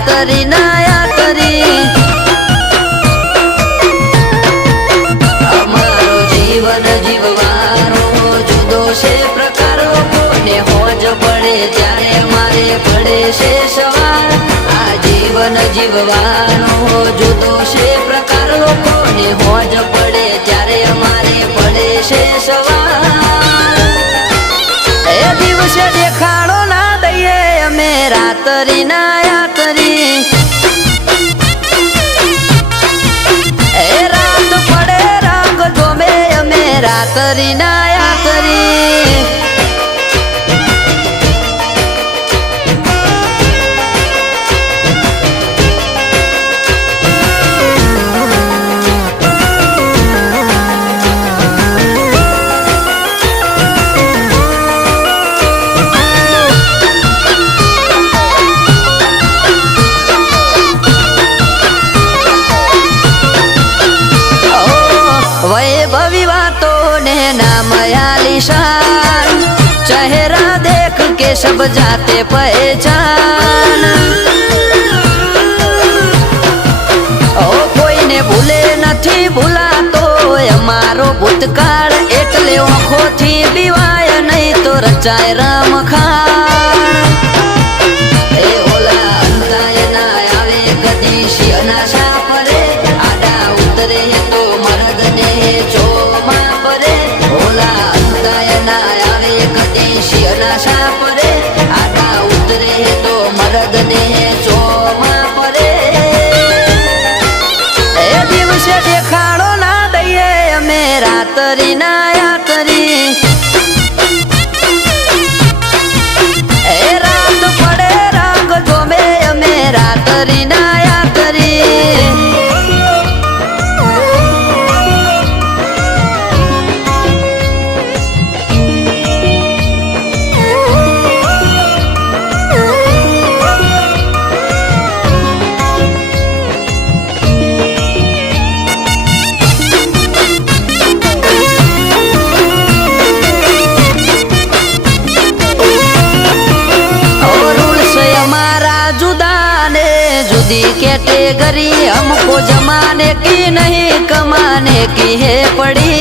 રાતરી નાયાતરી અમારો જીવન જીવવાનો જુદો છે પ્રકારો કોને હોજ પડે ત્યારે મારે પડે છે સવાર આ જીવન જીવવાનો જુદો છે પ્રકારો કોને હોજ પડે ત્યારે અમારે પડે છે સવાર એ દિવસે દેખાડો ના દઈએ અમે રાતરી નાયાતરી એ રાત પડે રંગ જોમે અમે રાતરી નાયાતરી वैभवी बातों ने नाम आलिशान चेहरा देख के सब जाते पहचान ओ कोई ने भूले नहीं भूला तो हमारो भूतकाल एटले आँखों थी बीवाय नहीं तो रचाय रमखाण ए ओला अंताय ना आवे कदी शियना सापरे आडा उतरे तो मरद ने ચોમાં પરે ઓલા અંતાય ના આવે કદી શિયના સાપરે આડા ઉતરે તો મરદ ને ચોમાં પરે એ દિવસે દેખાડો ના દઈએ અમે રાતરી નાયાતરી એ રાત પડે રંગ જોમે અમે રાતરી નાયાતરી कैटेगरी हमको जमाने की नहीं कमाने की है पड़ी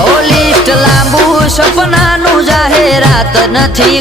ओ लिस्ट लांबू सपना नु जाहेरात नहीं